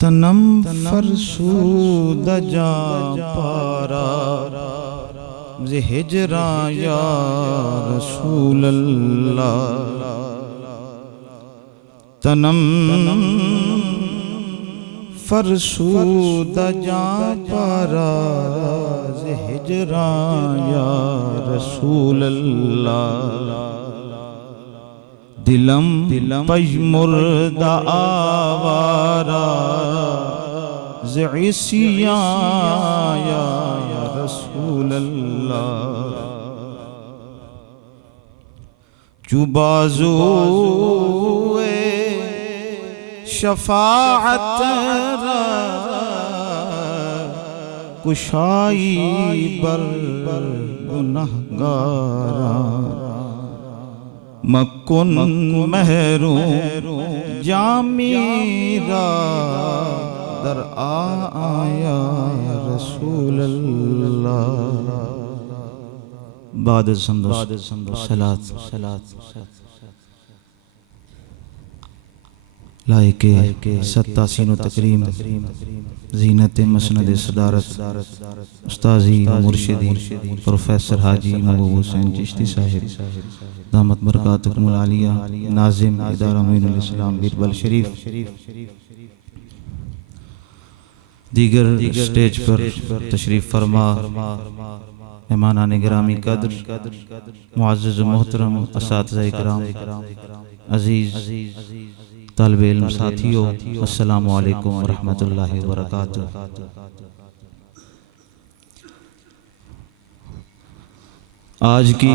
तनम फरसूद जा पारा हिजरा या रसूल अल्लाह तनम फरसूद जा पारा हिजरा या रसूल अल्लाह दिलम पजमुर्दा आवारा ज़िसिया या रसूल अल्लाह जुबाज़ुए शफाअत कुशाई बर गुनहगारा मक्कुन महरू जामीरा दर आया रसूल अल्लाह बाद सलात लायके सत्तासीन तकरीम जीनत मसनद सदारत उस्ताजी मुर्शिदी प्रोफेसर हाजी महबूब हुसैन चिश्ती साहिब दामत बरकातुहुमुल आलिया नाजिम इदारा मोइनुल इस्लाम बीरबल शरीफ दीगर स्टेज पर तशरीफ फरमा मेहमानान गिरामी कद्र मुअज़्ज़ज़ मोहतरम असातिज़ा इकराम अजीज तालिब इल्म साथियों अस्सलामु अलैकुम व रहमतुल्लाहि व बरकातुहू। आज की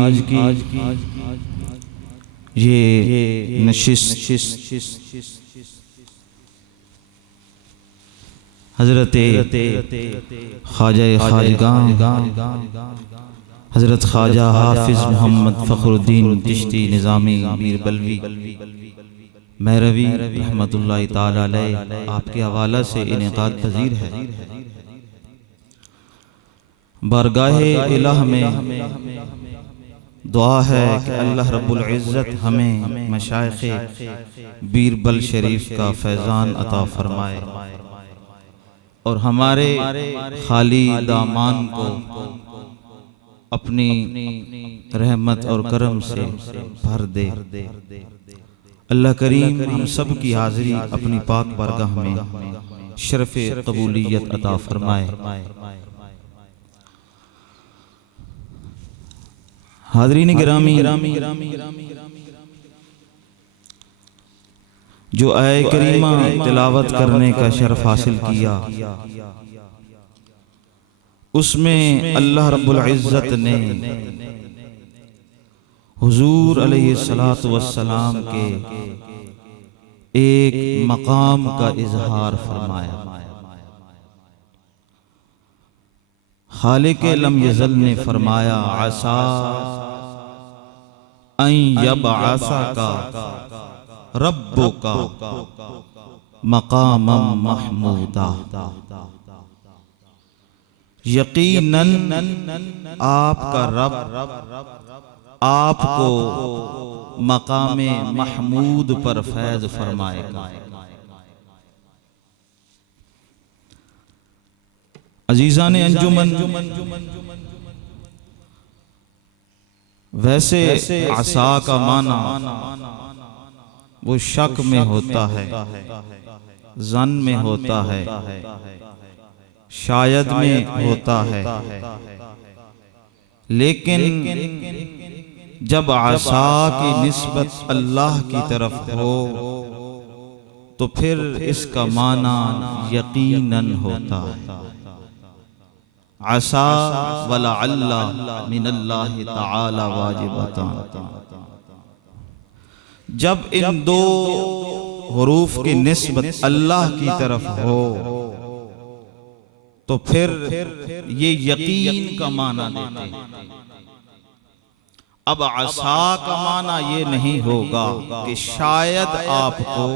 ये नशिस्त हजरत ख्वाजा खाजगां हजरत ख्वाजा हाफिज मोहम्मद फ़खरुद्दीन चिश्ती निज़ामी बीरबलवी महरवी रहमतुल्लाहि ताला अलैह आपके हवाला से इनेकाद पजीर है। बारगाहे इलाह में दुआ है कि अल्लाह रब्बुल इज़्ज़त हमें मशाइख़ बीरबल शरीफ का फैज़ान अता फरमाए और हमारे खाली दामान को अपनी रहमत और करम से भर दे। अल्लाह करीम हम सब की हाज़िरी अपनी पाक बारगाह में शरफ़े कबूलियत अता फरमाए। हाज़रीन गिरामी, जो आए करीमा तिलावत करने का शरफ हासिल किया, उसमें अल्लाह रब्बुल इज़्ज़त ने हुजूर अलैहिस्सलातु वस्सलाम के एक मकाम का इजहार फरमाया। खालिक़ लम यज़ल ने फरमाया आसा अन यबअसका रब्बुका मकामम महमूदा। यकीनन आपका रब आपको मकामे महमूद पर फैज फरमाएगा। अजीज़ान अंजुमन, वैसे आसा का माना वो शक में होता है, जन में होता है, शायद में होता है, लेकिन जब आसा की निस्बत अल्लाह की तरफ हो तो फिर इसका माना यकीनन होता है। आसा वला अल्लाह मिनल्लाहि तआला वाजिबतान। जब इन दो हुरूफ की निस्बत अल्लाह की तरफ हो तो फिर ये यकीन का माना देते हैं। अब आसा का माना ये नहीं होगा कि शायद आपको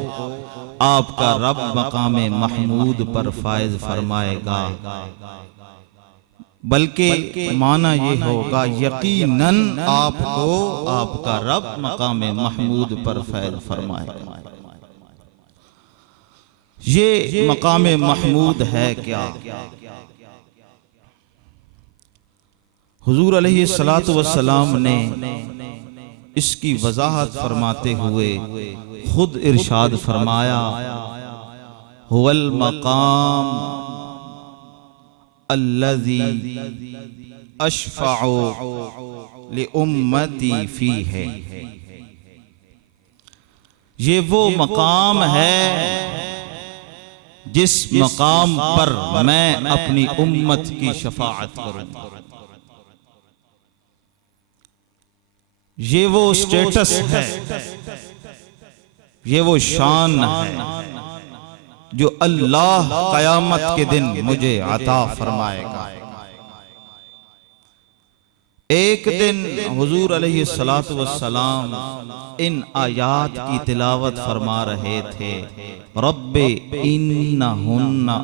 आपका रब मकामे महमूद पर फायज फरमाएगा, बल्कि माना ये होगा यकीनन आपको आपका रब मकामे महमूद पर फैज़ फरमाएगा। ये मकामे महमूद है क्या? हुजूर अलैहिस्सलातु वस्सलाम ने इसकी वजाहत फरमाते हुए खुद इरशाद फरमाया, हुवल मकाम अल्लज़ी अशफ़अउ लिउम्मती फ़ीह। ये वो मकाम है जिस मकाम पर मैं अपनी उम्मत की शफाअत करूंगा। ये वो स्टेटस है, ये वो शान है जो अल्लाह क़यामत के दिन मुझे अता फरमाएगा। एक दिन हुजूर अलैहिस्सलातु वस्सलाम इन आयात की तिलावत फरमा रहे थे, रब्बे इन्नहुन्ना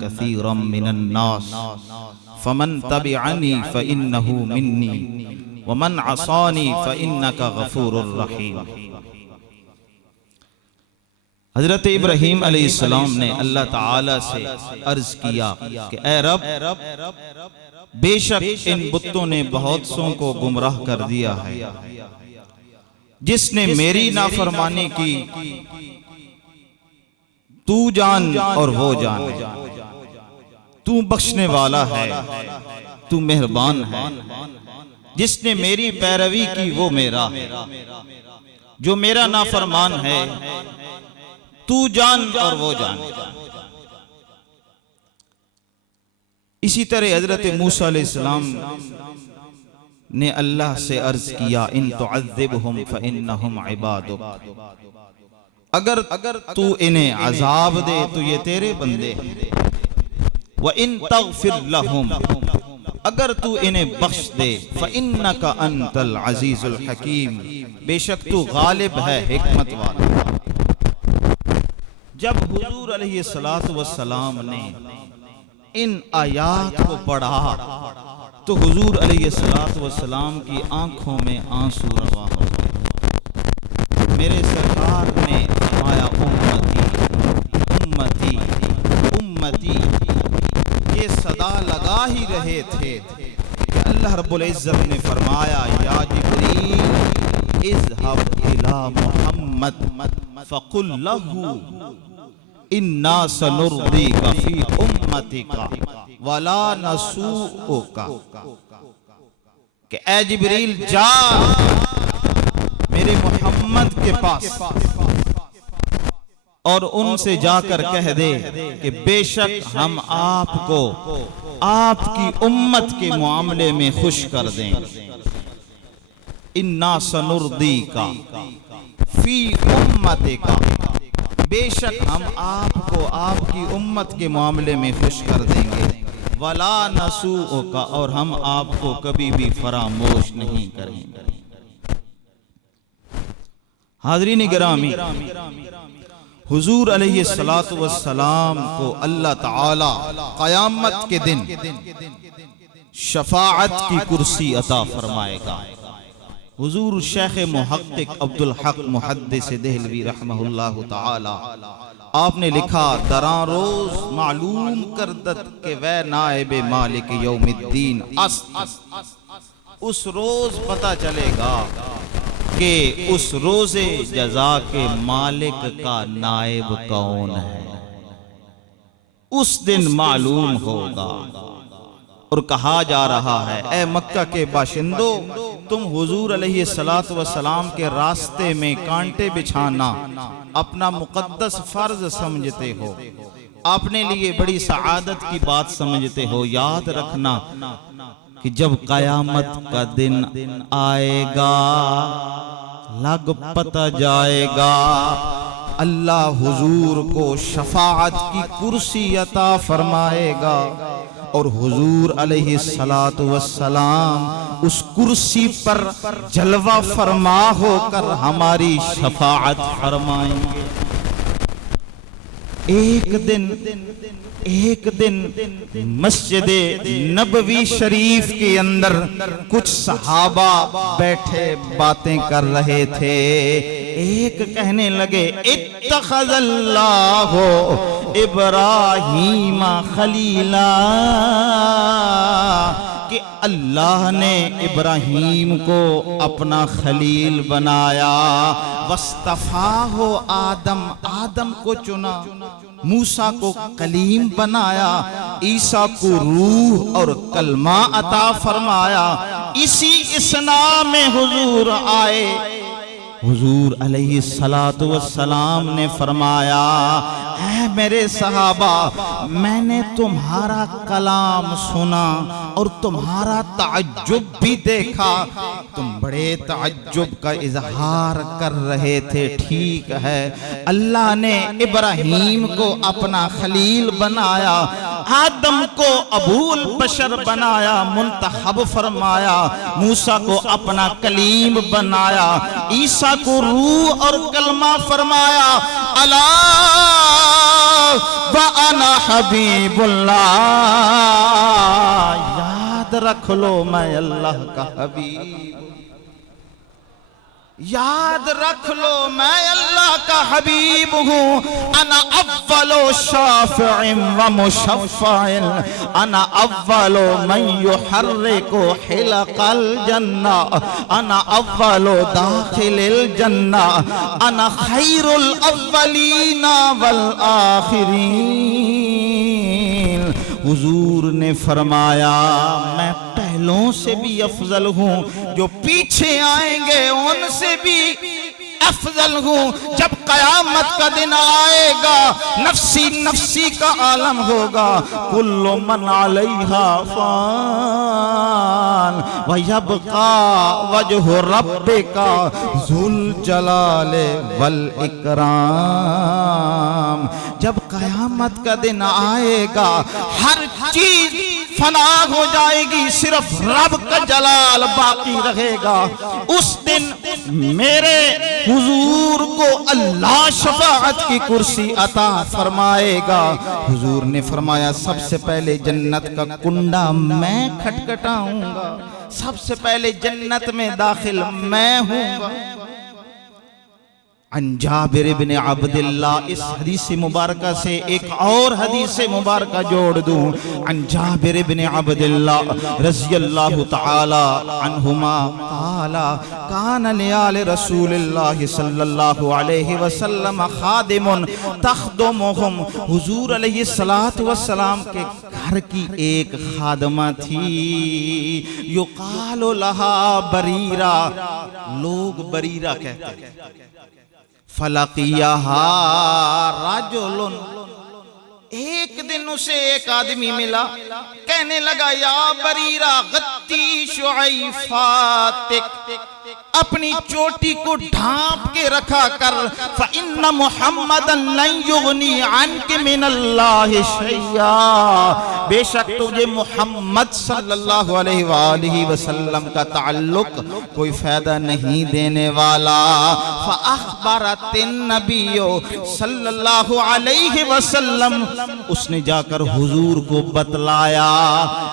कसीरम मिनन नास फमन तबिअनी फइन्नहु मिन्नी वमन असानी फइन्नका गफूरुर रहीम। हजरत इब्राहीम अलैहिस्सलाम ने अल्लाह ताला से अर्ज किया कि ऐ रब, बेशक इन बुतों ने बहुत सौ को गुमराह कर दिया है। जिसने मेरी नाफरमानी की तू जान और वो जान, तू बख्शने वाला है, तू मेहरबान है। जिसने मेरी पैरवी की वो मेरा है, जो मेरा नाफरमान है तू जान और वो जान। इसी तरह हजरत मूसा अलैहिस्सलाम ने अल्लाह से अर्ज किया, इन तुअज़्ज़िबहुम फ़इन्नहुम इबादुक, अगर तू इन्हें अजाब दे तो ये तेरे बंदे हैं। व इन तग़फ़िर लहुम, अगर तू इन्हें बख्श दे, फ़इन्नका अंतल अज़ीज़ुल हकीम, बेशक तू गालिब है, हिकमत वाला। जब हुजूर अलैहिस्सलातु वस्सलाम ने इन आयात को पढ़ा तो हुजूर अलैहिस्सलातु वस्सलाम की आंखों में आंसू रवा हो गए। मेरे सरकार ने फरमाया, उम्मती उम्मती उम्मती, ये सदा लगा ही रहे थे कि अल्लाह रब्बुल इज्जत ने फरमाया, या जिब्रील इज़हब इला मुहम्मद फ़क़ुल लहू इन्ना सनुर्दीका फी उम्मतिका वला नसूउका, कि ए जिब्रील जा मेरे मोहम्मद के पास और उनसे जाकर कह दे कि बेशक हम आपको आपकी उम्मत के मामले में खुश कर देंगे। इन्ना सनुर्दीका फी उम्मतिका, बेशक हम आपको आपकी उम्मत के मामले में खुश कर देंगे। वला नसूउका, और हम आपको कभी भी फरामोश नहीं करेंगे। हाज़रीन गिरामी, हुजूर अलैहिस्सलातु वस्सलाम को अल्लाह ताला क़यामत के दिन शफाअत की कुर्सी अता फरमाएगा। हुजूर शेख मुहक्किक अब्दुल हक मुहद्दिस देहलवी रहमहुल्लाह ताला, आपने लिखा, दरां रोज मालूम करदत के वै नाइबे मालिक यौमिद्दीन अस्त, उस रोज पता चलेगा कि उस रोजे जजा के मालिक का नाइब कौन है। उस दिन मालूम होगा। और कहा जा रहा है, ए मक्का के बाशिंदों, तुम हुजूर अलैहिस्सलातु वस्सलाम के रास्ते में कांटे बिछाना अपना मुकद्दस फर्ज समझते हो, अपने लिए बड़ी सआदत की बात समझते हो। याद रखना कि जब कयामत का दिन आएगा, लग पता जाएगा, अल्लाह हुजूर को शफाअत की कुर्सी अता फरमाएगा और हुजूर अलैहिस्सलातु वस्सलाम उस कुर्सी पर जलवा फरमा होकर हमारी शफाअत फरमाएंगे। एक दिन मस्जिद नबवी शरीफ के अंदर कुछ सहाबा बैठे बातें कर रहे थे। एक कहने लगे, इत्तखज़ल्लाहु इब्राहीम खलीला, कि अल्लाह ने इब्राहीम को अपना खलील बनाया। वस्तफाहो आदम, आदम को चुना, मूसा को कलीम बनाया, ईसा को रूह और कलमा अता फरमाया। इसी इसना में हुजूर आए। हुजूर अलैहिस्सलातु वस्सलाम ने फरमाया, ऐ मेरे सहाबा, मैंने तुम्हारा कलाम सुना और तुम्हारा ताज्जुब भी देखा। तुम बड़े ताज्जुब का इजहार कर रहे थे। ठीक है, अल्लाह ने इब्राहीम को अपना खलील बनाया, आदम को अबूल बशर बनाया, मुंतखब फरमाया, मूसा को अपना कलीम बनाया, ईसा को रूह और कलमा फरमाया। अला व अना हबीबुल्लाह, याद रख लो मैं अल्लाह का हबीब, याद रख लो मैं अल्लाह का हबीब हूँ। अना अव्वलो शाफ़िइन व मुशफ़्फ़िन, अना अव्वलो मन युहर्रिकु हिलक़ल जन्ना, अना अव्वलो दाखिलिल जन्ना, अना खैरुल अव्वलीना वल आखिरीन। हुजूर ने फरमाया, मैं पहलों से भी अफजल हूँ, जो पीछे आएंगे उनसे भी अफजल हूँ। जब कयामत का दिन आएगा नफ्सी नफ्सी का आलम होगा। कुल्लु मन अलैहा फान व यबका वजहु रब्बिका ज़ुल जलाले वल इकराम। जब कयामत का दिन आएगा हर चीज फना हो जाएगी, सिर्फ रब का जलाल बाकी रहेगा। उस दिन मेरे हुजूर को अल्लाह शफाअत की कुर्सी अता फरमाएगा। हुजूर ने फरमाया सबसे पहले जन्नत का कुंडा मैं खटखटाऊंगा, सबसे पहले जन्नत में दाखिल मैं हूंगा। अन जाबिर इब्न अब्दुल्लाह, इस हदीस मुबारका से एक और हदीस मुबारका जोड़ दूं। अन जाबिर इब्न अब्दुल्लाह रज़ियल्लाहु तआला अन्हुमा क़ाला कान लिआल रसूलिल्लाह सल्लल्लाहु अलैहि वसल्लम खादिमुन तख़दुमुहुम। हुजूर अलैहि सलातु वस्सलाम के घर की एक खादमा थी, युक़ालु लहा बरीरा, लोग बरीरा कहते हैं। फलकियाहा रजुलुन, एक दिन उसे एक आदमी मिला, कहने लगा या बरीरा गत्ती शुआइफातिक, अपनी चोटी को ढांप के रखा कर। फ़इन्न मुहम्मदन लन युगनी अन्क मिनल्लाहि शैया, बेशक तुझे मोहम्मद सल्लल्लाहु अलैहि वसल्लम का ताल्लुक कोई फायदा नहीं देने वाला। फ़अख़बरतिन नबियो सल्लल्लाहु अलैहि वसल्लम, उसने जाकर हुजूर को बतलाया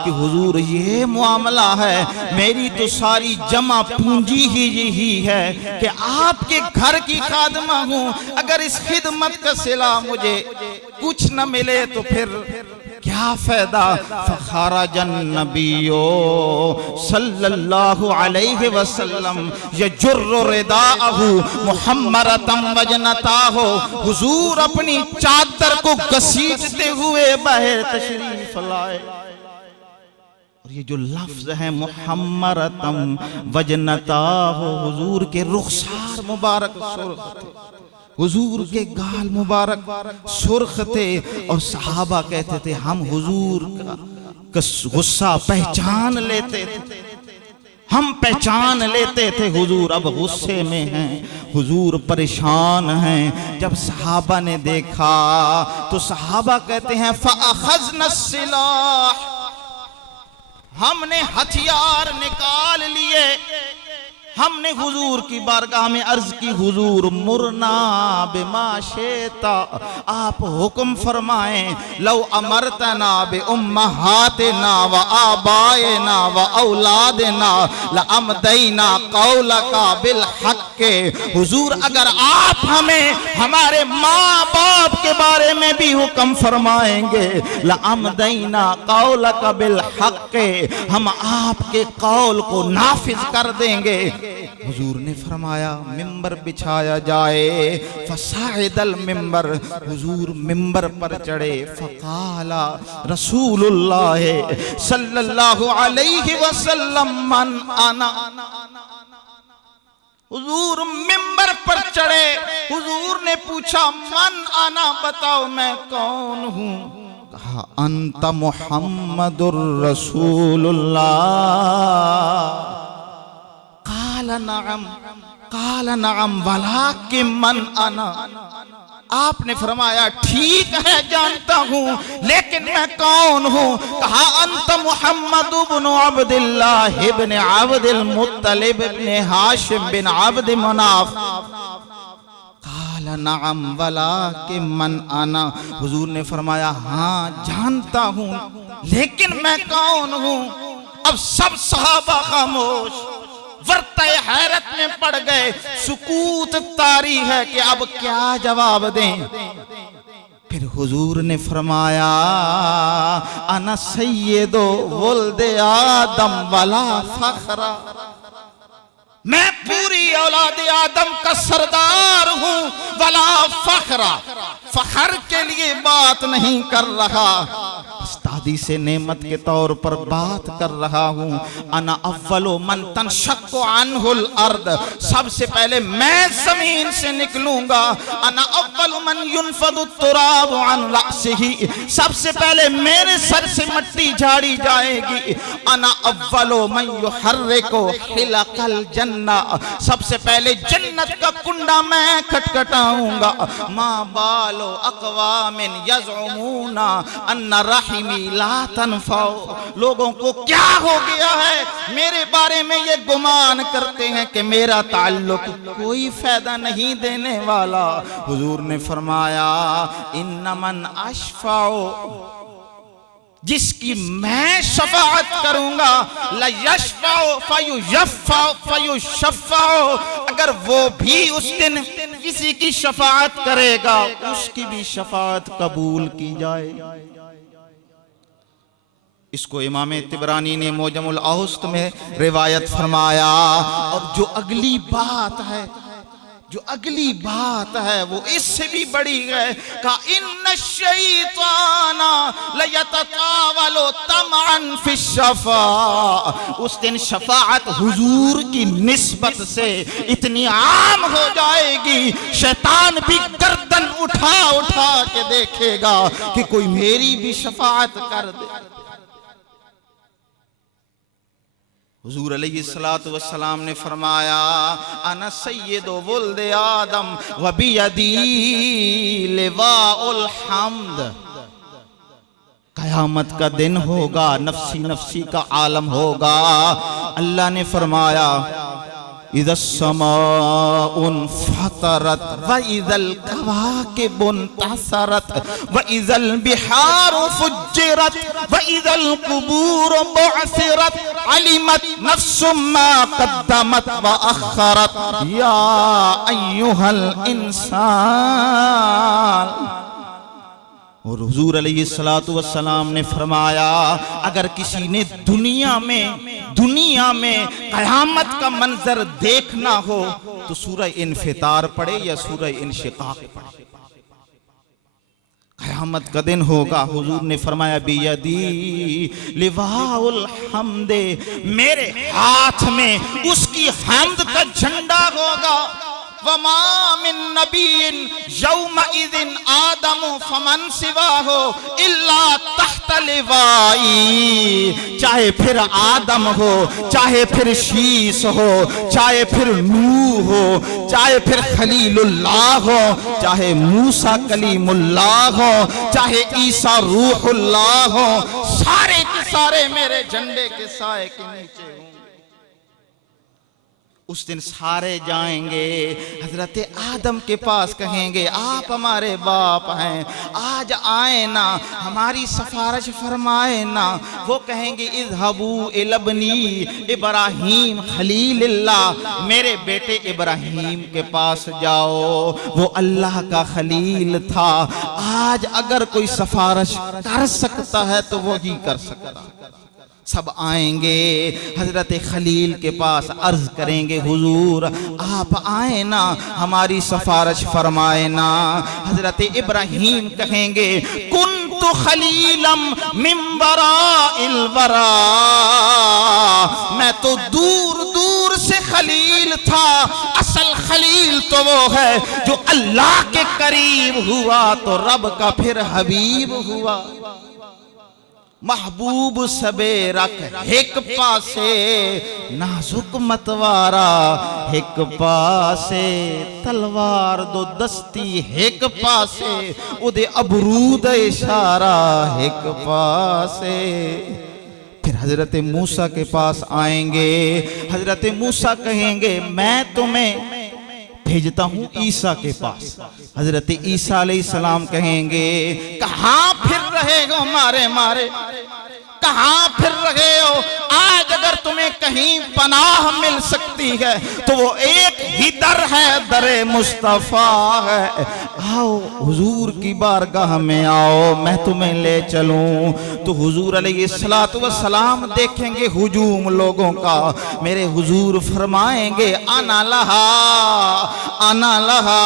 कि हुजूर ये मामला है, मेरी तो सारी जमा पूंजी ही यही है कि आपके घर की खादमा हूँ, अगर इस खिदमत का सिला मुझे कुछ न मिले तो फिर क्या फायदा। फ़ख़रजन नबियो सल्लल्लाहु अलैहि वसल्लम यजुर्रु रिदाअहु मुहम्मरतम वजनताहु, हुजूर अपनी चादर को घसीटते हुए बाहर तशरीफ लाए। और ये जो लफ्ज है मुहम्मरतम वजनताहु, हुजूर के रुखसार मुबारक सुर्ख थे, हुजूर के गाल मुबारक सुर्ख थे। और सहाबा कहते थे हम हुजूर का गुस्सा पहचान लेते थे, हम पहचान लेते थे हुजूर अब गुस्से में हैं, हुजूर परेशान हैं। जब सहाबा ने देखा तो सहाबा कहते हैं फ़अख़ज़ना सिलाह, हमने हथियार निकाल लिए, हमने हुजूर की बारगाह में अर्ज की हुजूर मुरना बिमा शेता, आप हुक्म फरमाएं। लौ अमरतना बि उम्महातिना व आबाएना व औलादना लअमदैना कौलका बिल हक़्क़, हुजूर अगर आप हमें हमारे माँ बाप के बारे में भी हुक्म फरमाएंगे, लअमदैना कौलका बिल हक़्क़, हम आपके कौल को नाफिज कर देंगे। हुजूर ने फरमाया मिंबर बिछाया जाए। फसाइदल मिंबर, हुजूर मिंबर पर चढ़े। फ़क़ाला रसूलुल्लाह सल्लल्लाहु अलैहि वसल्लम मन आना, हुजूर मिंबर पर चढ़े। हुजूर ने पूछा मन आना, बताओ मैं कौन हूँ। कहा अंत मुहम्मदुर रसूलुल्लाह। काल नअम वलाकिन मन अना, आपने फरमाया ठीक है जानता हूँ, लेकिन मैं कौन हूँ। कहा अंत मुहम्मद इब्न अब्दुल्लाह इब्न अब्दुल मुत्तलिब इब्न हाशिम बिन अब्द मनाफ। काल नअम वलाकिन मन अना, हुजूर ने फरमाया हाँ जानता हूँ, लेकिन मैं कौन हूँ। अब सब सहाबा खामोश, वर्ते हैरत में पड़ गए, सुकूत तारी है कि अब क्या जवाब दें। फिर हुजूर ने फरमाया अना सय्यदो वुल्दे आदम वला फखरा, मैं पूरी औलादे आदम का सरदार हूँ। वला फखरा, फखर के लिए बात नहीं कर रहा। हदीस नेमत के तौर पर बात कर रहा हूँ। अना अव्वलो मन तनशक्कु अन्हुल अर्द, सबसे पहले मैं जमीन से निकलूंगा। अना अव्वलु मन युनफदु तुराब अन रअसिही, सबसे पहले मेरे सर से मिट्टी झाड़ी जाएगी। अना अव्वलो मन युहर्रिकु हिलकल जन्ना, सबसे पहले जन्नत का कुंडा मैं खटखटाऊंगा। मा बालो अक़वामिन यज़उमूना अन्ना रहिमी ला तनफ़उ, लोगों को क्या हो गया है मेरे बारे में ये गुमान करते हैं कि मेरा ताल्लुक कोई फायदा नहीं देने वाला। हुजूर ने फरमाया इन्नमन अशफ़उ, जिसकी मैं शफाअत करूंगा, ला यशफ़उ फयुशफ़उ, अगर वो भी उस दिन किसी की शफाअत करेगा उसकी भी शफाअत कबूल की जाए। इसको इमाम तिबरानी ने मोजमुल औसत में रिवायत फरमाया। और जो अगली बात है वो इससे भी बड़ी है। का इन्न शैताना लयततावलु तमअन फी शफा, उस दिन शफाअत हुजूर की निस्बत से इतनी आम हो जाएगी, शैतान भी गर्दन उठा उठा के देखेगा कि कोई मेरी भी शफाअत कर दे। हुजूर अलैहिस्सलातु वस्सलाम ने फरमाया अना सय्यिदु वुल्दे आदम व बियदी लिवाउल हम्द, क़यामत का दिन होगा, नफ्सी नफ्सी का आलम होगा। अल्लाह ने फरमाया इज़ा समाउन फतरत व इज़ल कवाकिबुन तसरत व इज़ल बिहारु फुज्जिरत व इज़ल कुबूर बुअसिरत अलिमत नफ्सुम मा क़द्दमत व अख़रत या अय्युहल इंसान। और हुजूर अलैहिस्सलातु वस्सलाम ने फरमाया अगर किसी ने दुनिया में क़यामत का मंजर देखना हो तो सूरह इन्फितार पढ़े या सूरह इनशिकाक पढ़े। क़यामत का दिन होगा, हुजूर ने फरमाया बियदी लिवाउल हम्दे, मेरे हाथ में उसकी हम्द का झंडा होगा। वमा मिन नबिय्यिन यौमइज़िन आदमु फमन सिवाहु इल्ला तहत लिवाई, चाहे फिर आदम हो, चाहे फिर शीस हो, चाहे फिर नूह हो, चाहे फिर खलीलुल्लाह हो, चाहे मूसा कलीमुल्लाह हो, चाहे ईसा रूहुल्लाह हो, सारे के सारे मेरे झंडे के साए के नीचे होंगे। उस दिन सारे जाएंगे, हजरत आदम के पास कहेंगे आप हमारे बाप हैं, आज आए ना, हमारी सिफारिश फरमाए ना। वो कहेंगे इज़हबू इलबनी इब्राहीम खलीलिल्लाह, मेरे बेटे इब्राहीम के पास जाओ, वो अल्लाह का खलील था। आज अगर कोई सिफारिश कर सकता है तो वो ही कर सकता है। सब आएंगे, हजरत खलील के पास अर्ज करेंगे हुजूर आप आए ना, हमारी सिफारिश फरमाए ना। हजरत इब्राहीम कहेंगे कुन्तु खलीलम मिन वराइल वरा, मैं तो दूर दूर से खलील था, असल खलील तो वो है जो अल्लाह के करीब हुआ तो रब का फिर हबीब हुआ। महबूब सबे रख एक पासे नाजुक मतवारा, एक पासे तलवार दो दस्ती, एक पासे उदे अबरूद इशारा, एक पासे। फिर हजरत मूसा के पास आएंगे, हजरत मूसा कहेंगे मैं तुम्हें भेजता हूँ ईसा के पास। हजरत ईसा अलैहिस्सलाम कहेंगे कहाँ फिर रहे हो मारे मारे, कहाँ फिर रहे हो? आज अगर तुम्हें कहीं पनाह मिल सकती है तो वो एक ही दर है, दरे मुस्तफा है। आओ हुजूर की बारगाह में आओ, मैं तुम्हें ले चलूं। तो हुजूर अलैहिस्सलातु वस्सलाम देखेंगे हुजूम लोगों का, मेरे हुजूर फरमाएंगे आना लहा आना लहा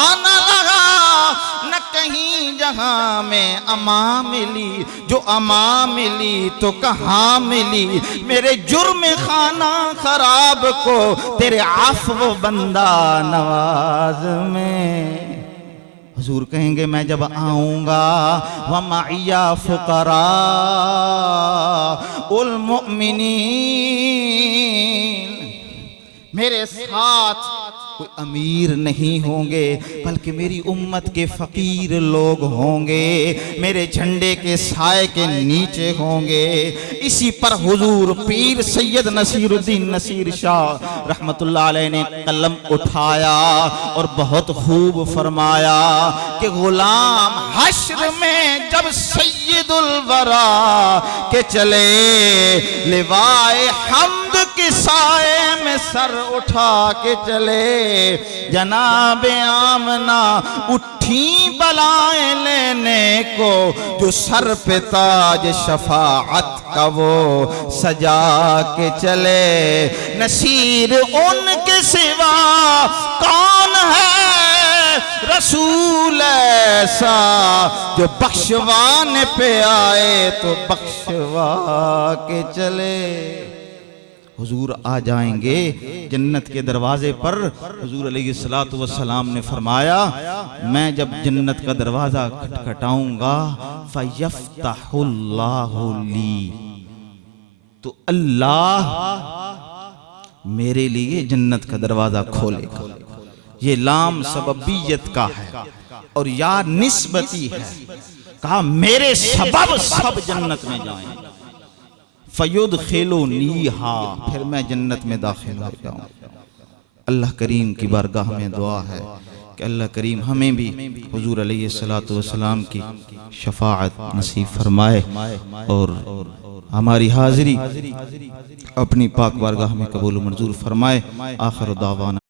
आना लहा, न कहीं जहां में अमा मिली, जो अमा मिली तो कहाँ मिली, मेरे जुर्म खाना खराब को तेरे आफ़्व बंदा नवाज में। हुजूर कहेंगे मैं जब आऊंगा व माइया फुकरा उल मुमिनीन, मेरे साथ कोई अमीर नहीं होंगे बल्कि मेरी उम्मत के फकीर लोग होंगे, मेरे झंडे के साए के नीचे होंगे। इसी पर हुजूर पीर सैयद नसीरुद्दीन नसीर शाह रहमतुल्लाह अलैह ने कलम उठाया और बहुत खूब फरमाया कि गुलाम हश्र में जब सैयदुल वरा के चले, लिवाए हम्द के साए में सर उठा के चले, जनाब आमना उठी बलाएं लेने को, जो सर पे ताज शफाअत का वो सजा के चले। नसीर उनके सिवा कौन है रसूल ऐसा, जो बख्शवाने पे आए तो बख्शवा के चले। हुजूर आ जाएंगे जन्नत के दरवाजे पर। हुजूर अलैहिस्सलातु वस्सलाम ने फरमाया मैं जब जन्नत का दरवाजा खटखटाऊंगा फयफ्तहुल्लाहु ली, तो अल्लाह मेरे लिए जन्नत का दरवाजा खोलेगा। ये लाम सबबियत का है और या निस्बती है। कहा मेरे सबब सब जन्नत में जाएंगे। फयुद खेलो नीहा, फिर मैं जन्नत में दाखिल हो जाऊं। अल्लाह करीम की बारगाह में दुआ है कि अल्लाह करीम हमें भी हुजूर अलैहिस्सलातु वस्सलाम की शफाअत नसीब फरमाए और हमारी हाजिरी अपनी पाक बारगाह में कबूल मंजूर फरमाए। आखिर दावाना